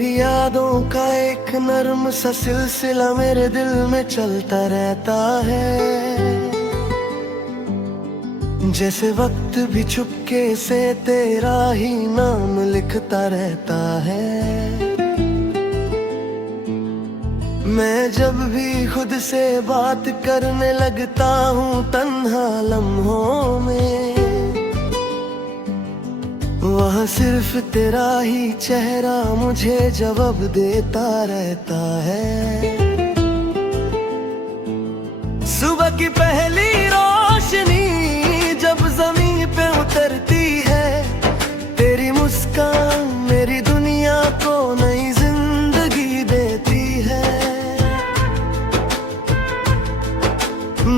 तेरी यादों का एक नर्म सा सिलसिला मेरे दिल में चलता रहता है। जैसे वक्त भी चुपके से तेरा ही नाम लिखता रहता है। मैं जब भी खुद से बात करने लगता हूँ तन्हा लम्हों में, वहाँ सिर्फ तेरा ही चेहरा मुझे जवाब देता रहता है। सुबह की पहली रोशनी जब जमीन पे उतरती है, तेरी मुस्कान मेरी दुनिया को नई जिंदगी देती है।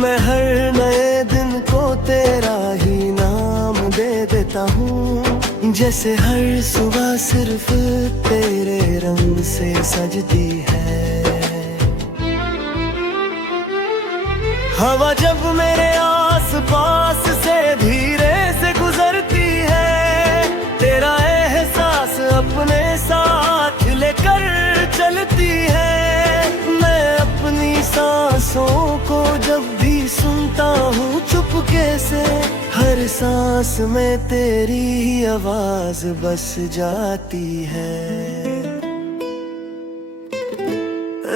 मैं हर नए दिन को तेरा ही नाम दे देता हूँ, जैसे हर सुबह सिर्फ तेरे रंग से सजती है। हवा जब मेरे आस पास से धीरे से गुजरती है, तेरा एहसास अपने साथ लेकर चलती है। मैं अपनी सांसों को जब भी सुनता हूँ चुपके से, हर सांस में तेरी ही आवाज बस जाती है।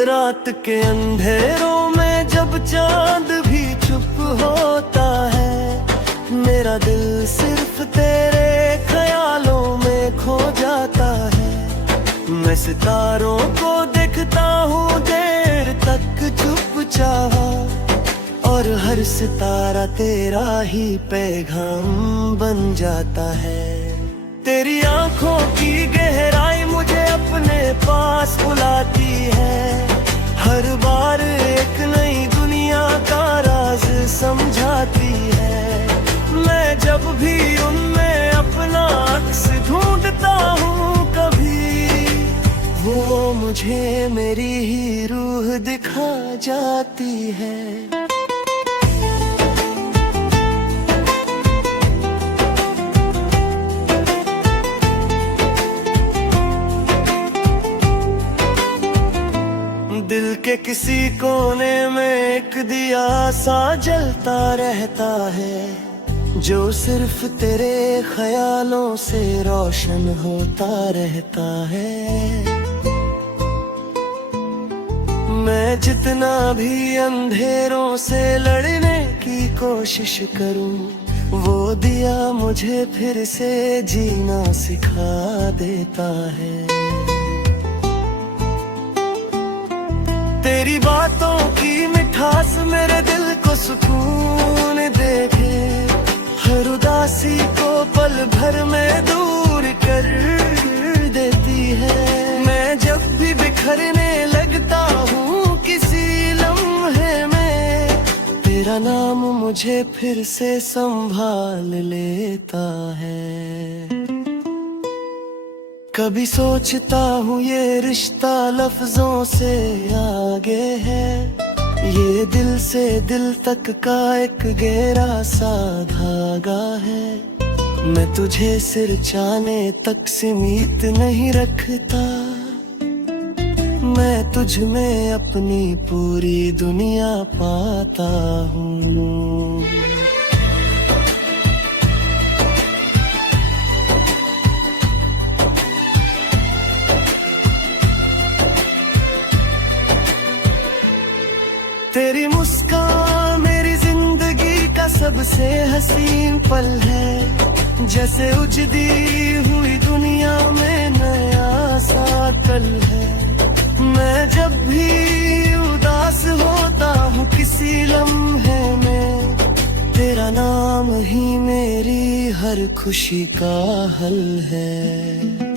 रात के अंधेरों में जब चांद भी चुप होता है, मेरा दिल सिर्फ तेरे ख्यालों में खो जाता है। मैं सितारों को देखता हूँ देर तक चुपचाप, और हर सितारा तेरा ही पैगाम बन जाता है। तेरी आंखों की गहराई मुझे अपने पास बुलाती है, हर बार एक नई दुनिया का राज समझाती है। मैं जब भी उनमें अपना अक्स ढूंढता हूँ कभी, वो मुझे मेरी ही रूह दिखा जाती है। दिल के किसी कोने में एक दिया सा जलता रहता है, जो सिर्फ तेरे ख्यालों से रोशन होता रहता है। मैं जितना भी अंधेरों से लड़ने की कोशिश करूं, वो दिया मुझे फिर से जीना सिखा देता है। तेरी बातों की मिठास मेरे दिल को सुकून देके, हर उदासी को पल भर में दूर कर देती है। मैं जब भी बिखरने लगता हूँ किसी लम्हे में, तेरा नाम मुझे फिर से संभाल लेता है। कभी सोचता हूँ ये रिश्ता लफ्जों से आगे है, ये दिल से दिल तक का एक गहरा सा धागा है। मैं तुझे सिर चाहने तक सीमित नहीं रखता, मैं तुझ में अपनी पूरी दुनिया पाता हूँ। तेरी मुस्कान मेरी जिंदगी का सबसे हसीन पल है, जैसे उजड़ी हुई दुनिया में नया सा कल है। मैं जब भी उदास होता हूँ किसी लम्हे में, तेरा नाम ही मेरी हर खुशी का हल है।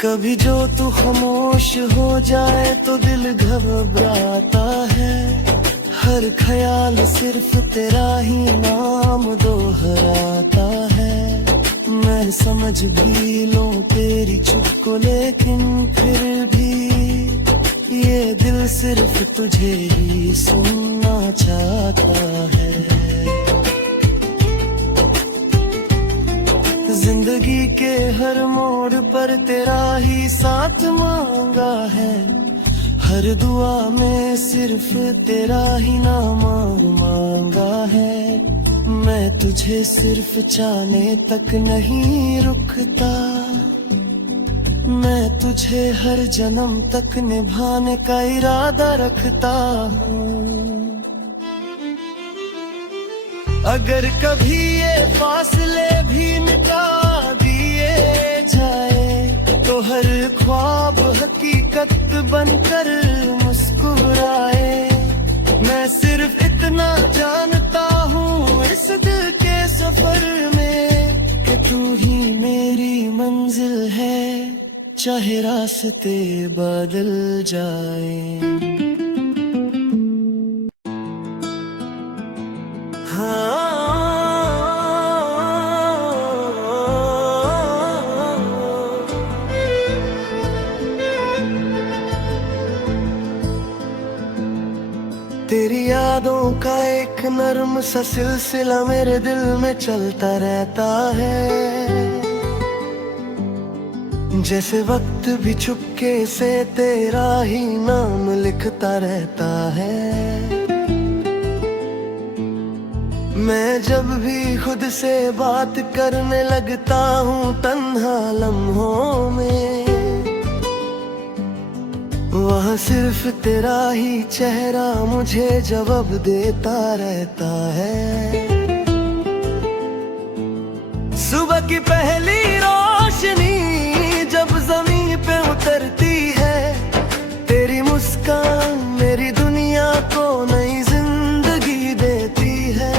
कभी जो तू खामोश हो जाए तो दिल घबराता है, हर ख्याल सिर्फ तेरा ही नाम दोहराता है। मैं समझ भी लूं तेरी चुप को, लेकिन फिर भी ये दिल सिर्फ तुझे ही सुनना चाहता है। जिंदगी जिंदगी के हर मोड़ पर तेरा ही साथ मांगा है, हर दुआ में सिर्फ तेरा ही नाम मांगा है। मैं तुझे सिर्फ चाहने तक नहीं रुकता, मैं तुझे हर जन्म तक निभाने का इरादा रखता हूँ। अगर कभी ये फासले भी मिटा दिए जाए तो हर ख्वाब हकीकत बनकर मुस्कुराए। मैं सिर्फ इतना जानता हूँ इस दिल के सफर में कि तू ही मेरी मंजिल है, चाहे रास्ते बदल जाए। तेरी यादों का एक नर्म सा सिलसिला मेरे दिल में चलता रहता है, जैसे वक्त भी चुपके से तेरा ही नाम लिखता रहता है। मैं जब भी खुद से बात करने लगता हूँ तन्हा लम्हों में, वहाँ सिर्फ तेरा ही चेहरा मुझे जवाब देता रहता है। सुबह की पहली रोशनी जब जमीन पे उतरती है, तेरी मुस्कान मेरी दुनिया को नई जिंदगी देती है।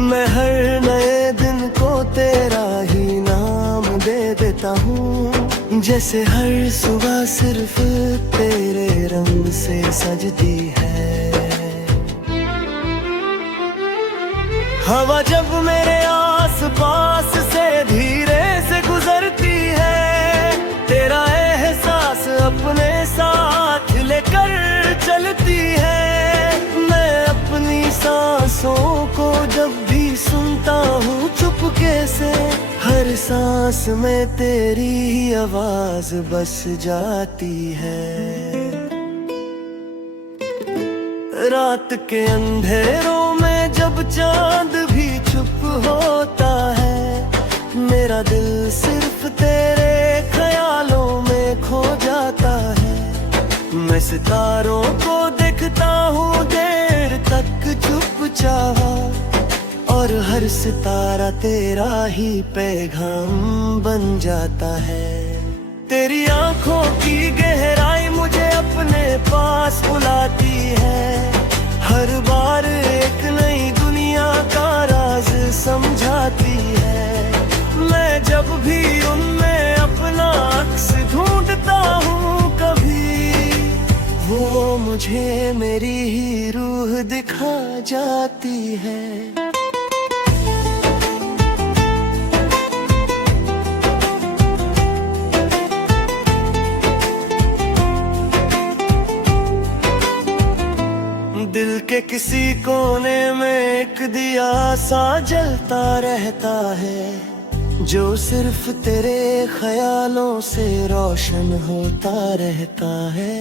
मैं हर नए दिन को तेरा ही नाम दे देता हूँ, जैसे हर सुबह सिर्फ तेरे रंग से सजती है। हवा जब मेरे आस पास से धीरे से गुजरती है, तेरा एहसास अपने साथ लेकर चलती है। मैं अपनी सांसों को जब भी सुनता हूँ चुपके से, हर सांस में तेरी ही आवाज बस जाती है। रात के अंधेरों में जब चांद भी चुप होता है, मेरा दिल सिर्फ तेरे ख्यालों में खो जाता है। मैं सितारों को देखता हूँ देर तक चुपचाप, और हर सितारा तेरा ही पैगाम बन जाता है। तेरी आंखों की गहराई मुझे अपने पास बुलाती है, हर बार एक नई दुनिया का राज समझाती है। मैं जब भी उनमें अपना अक्स ढूंढता हूँ कभी, वो मुझे मेरी ही रूह दिखा जाती है। दिल के किसी कोने में एक दिया सा जलता रहता है, जो सिर्फ तेरे ख्यालों से रोशन होता रहता है।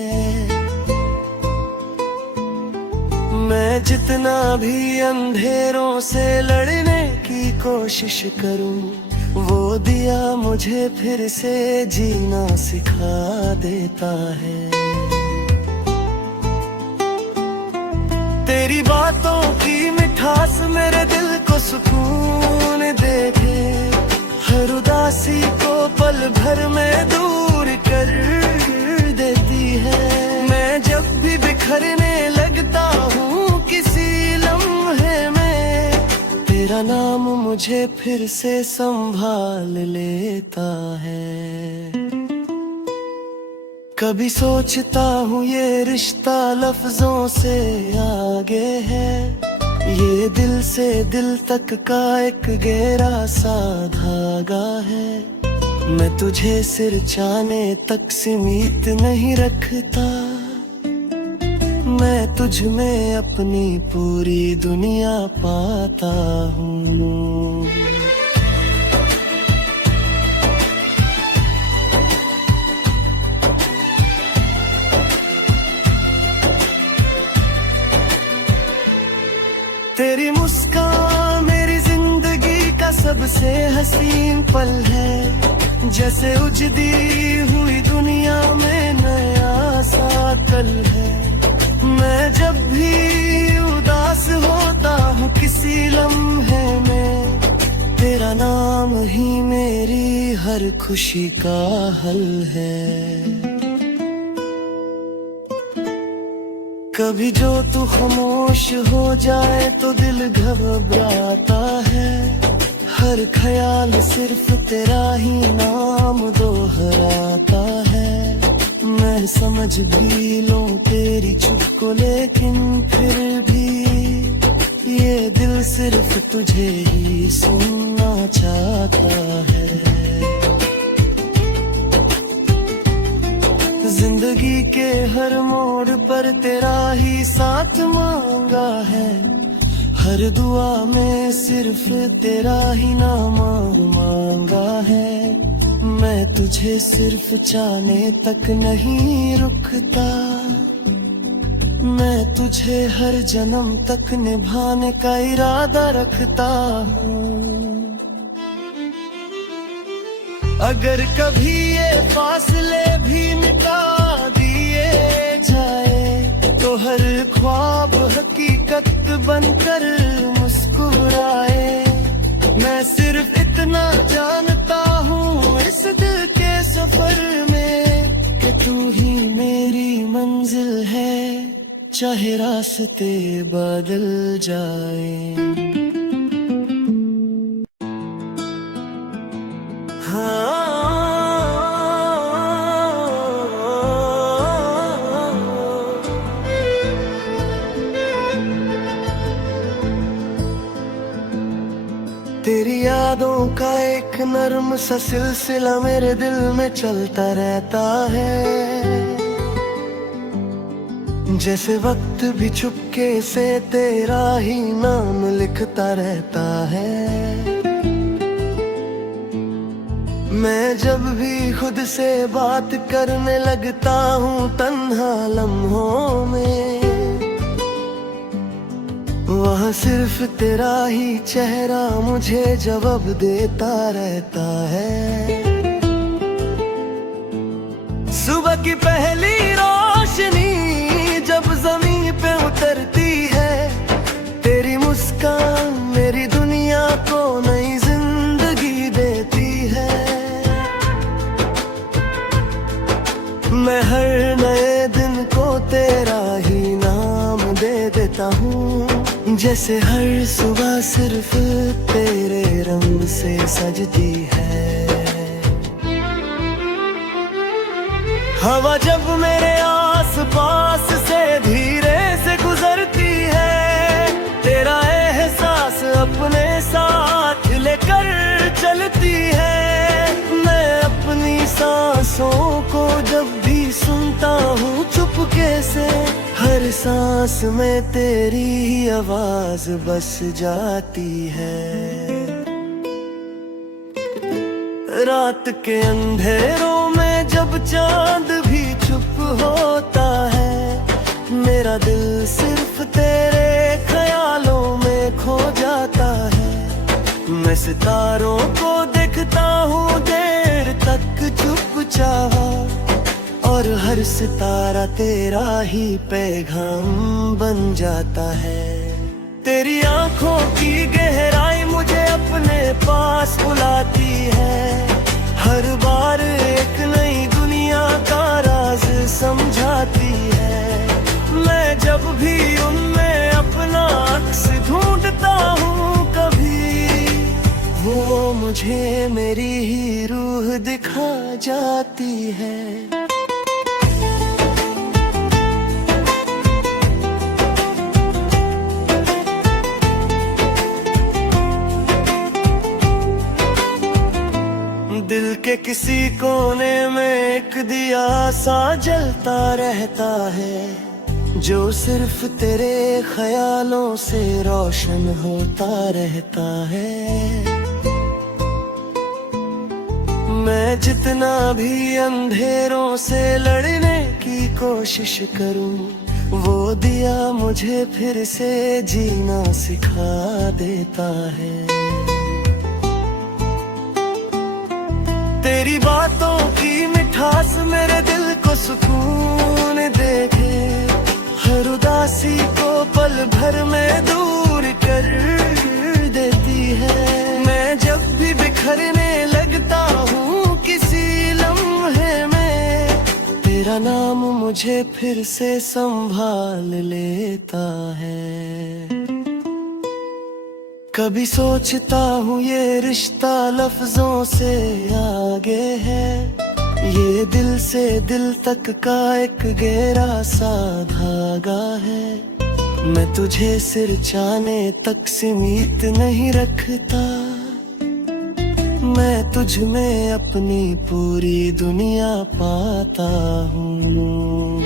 मैं जितना भी अंधेरों से लड़ने की कोशिश करूं, वो दिया मुझे फिर से जीना सिखा देता है। तेरी बातों की मिठास मेरे दिल को सुकून देके, हर उदासी को पल भर में दूर कर देती है। मैं जब भी बिखरने लगता हूँ किसी लम्हे में, तेरा नाम मुझे फिर से संभाल लेता है। कभी सोचता हूँ ये रिश्ता लफ्जों से आगे है, ये दिल से दिल तक का एक गहरा सा धागा है। मैं तुझे सिर चाहने तक सीमित नहीं रखता, मैं तुझ में अपनी पूरी दुनिया पाता हूँ। तेरी मुस्कान मेरी जिंदगी का सबसे हसीन पल है, जैसे उजड़ी हुई दुनिया में नया सा कल है। मैं जब भी उदास होता हूँ किसी लम्हे में, तेरा नाम ही मेरी हर खुशी का हल है। कभी जो तू खामोश हो जाए तो दिल घबराता है, हर ख्याल सिर्फ तेरा ही नाम दोहराता है। मैं समझ भी लूं तेरी चुप को, लेकिन फिर भी ये दिल सिर्फ तुझे ही सुनना चाहता है। जिंदगी के हर मोड़ पर तेरा ही साथ मांगा है, हर दुआ में सिर्फ तेरा ही नाम मांगा है। मैं तुझे सिर्फ चाहने तक नहीं रुकता, मैं तुझे हर जन्म तक निभाने का इरादा रखता हूँ। अगर कभी ये फासले भी मिटा दिए जाए, तो हर ख्वाब हकीकत बनकर मुस्कुराए। मैं सिर्फ इतना जानता हूँ इस दिल के सफर में, कि तू ही मेरी मंजिल है, चाहे रास्ते बदल जाए। तेरी यादों का एक नर्म सा सिलसिला मेरे दिल में चलता रहता है, जैसे वक्त भी चुपके से तेरा ही नाम लिखता रहता है। मैं जब भी खुद से बात करने लगता हूँ तन्हा लम्हों में, वहाँ सिर्फ तेरा ही चेहरा मुझे जवाब देता रहता है। सुबह की पहली रोशनी जब जमीन पे उतरती है, तेरी मुस्कान मेरी दुनिया को नई जिंदगी देती है। मैं हर नए दिन को तेरा ही नाम दे देता हूँ, जैसे हर सुबह सिर्फ तेरे रंग से सजती है। हवा जब मेरे आस पास से धीरे से गुजरती है, तेरा एहसास अपने साथ लेकर चलती है। मैं अपनी सांसों को जब भी सुनता हूँ चुपके से, हर सांस में तेरी ही आवाज बस जाती है। रात के अंधेरों में जब चांद भी चुप होता है, मेरा दिल सिर्फ तेरे ख्यालों में खो जाता है। मैं सितारों को देखता हूँ देर तक चुपचाप, और हर सितारा तेरा ही पैगाम बन जाता है। तेरी आंखों की गहराई मुझे अपने पास बुलाती है, हर बार एक नई दुनिया का राज समझाती है। मैं जब भी उनमें अपना अक्स ढूंढता हूँ कभी, वो मुझे मेरी ही रूह दिखा जाती है। दिल के किसी कोने में एक दिया सा जलता रहता है, जो सिर्फ तेरे ख्यालों से रोशन होता रहता है। मैं जितना भी अंधेरों से लड़ने की कोशिश करूं, वो दिया मुझे फिर से जीना सिखा देता है। तेरी बातों की मिठास मेरे दिल को सुकून देके, हर उदासी को पल भर में दूर कर देती है। मैं जब भी बिखरने लगता हूँ किसी लम्हे में, तेरा नाम मुझे फिर से संभाल लेता है। कभी सोचता हूँ ये रिश्ता लफ्जों से आगे है, ये दिल से दिल तक का एक गहरा सा धागा है। मैं तुझे सिर चाहने तक सीमित नहीं रखता, मैं तुझ में अपनी पूरी दुनिया पाता हूँ।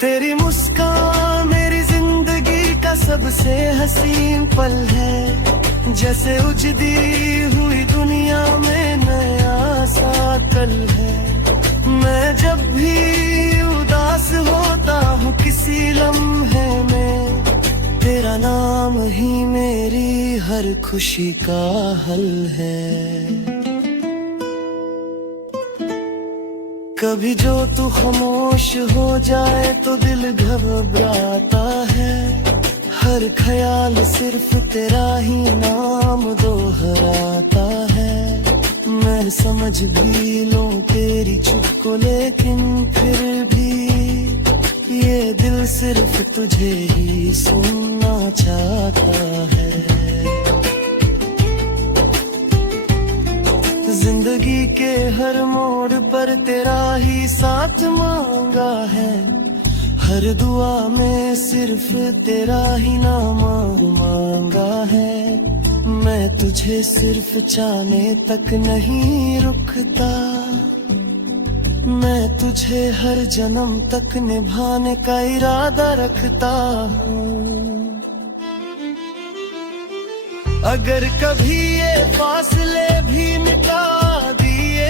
तेरी मुस्कान मेरी जिंदगी का सबसे हसीन पल है, जैसे उजड़ी हुई दुनिया में नया सा कल है। मैं जब भी उदास होता हूँ किसी लम्हे में, तेरा नाम ही मेरी हर खुशी का हल है। कभी जो तू खामोश हो जाए तो दिल घबराता है, हर ख्याल सिर्फ तेरा ही नाम दोहराता है। मैं समझ भी लूं तेरी चुप को, लेकिन फिर भी ये दिल सिर्फ तुझे ही सुनना चाहता है। जिंदगी के हर मोड़ पर तेरा ही साथ मांगा है, हर दुआ में सिर्फ तेरा ही नाम मांगा है। मैं तुझे सिर्फ चाहने तक नहीं रुकता, मैं तुझे हर जन्म तक निभाने का इरादा रखता हूँ। अगर कभी ये फासले भी मिटा दिए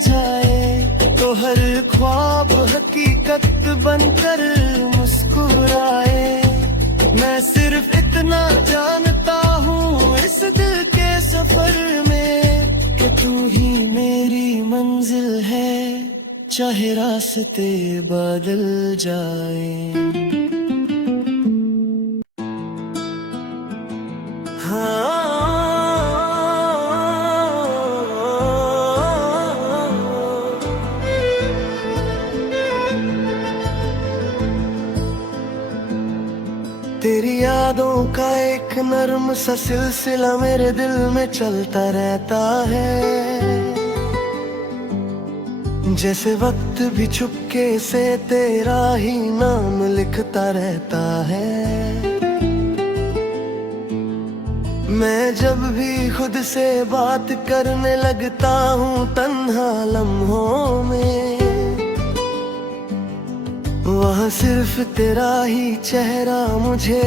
जाए, तो हर ख्वाब हकीकत बनकर मुस्कुराए। मैं सिर्फ इतना जानता हूँ इस दिल के सफर में, कि तू ही मेरी मंजिल है, चाहे रास्ते बदल जाए। तेरी यादों का एक नर्म सा सिलसिला मेरे दिल में चलता रहता है, जैसे वक्त भी चुपके से तेरा ही नाम लिखता रहता है। मैं जब भी खुद से बात करने लगता हूँ तन्हा लम्हों में, वहाँ सिर्फ तेरा ही चेहरा मुझे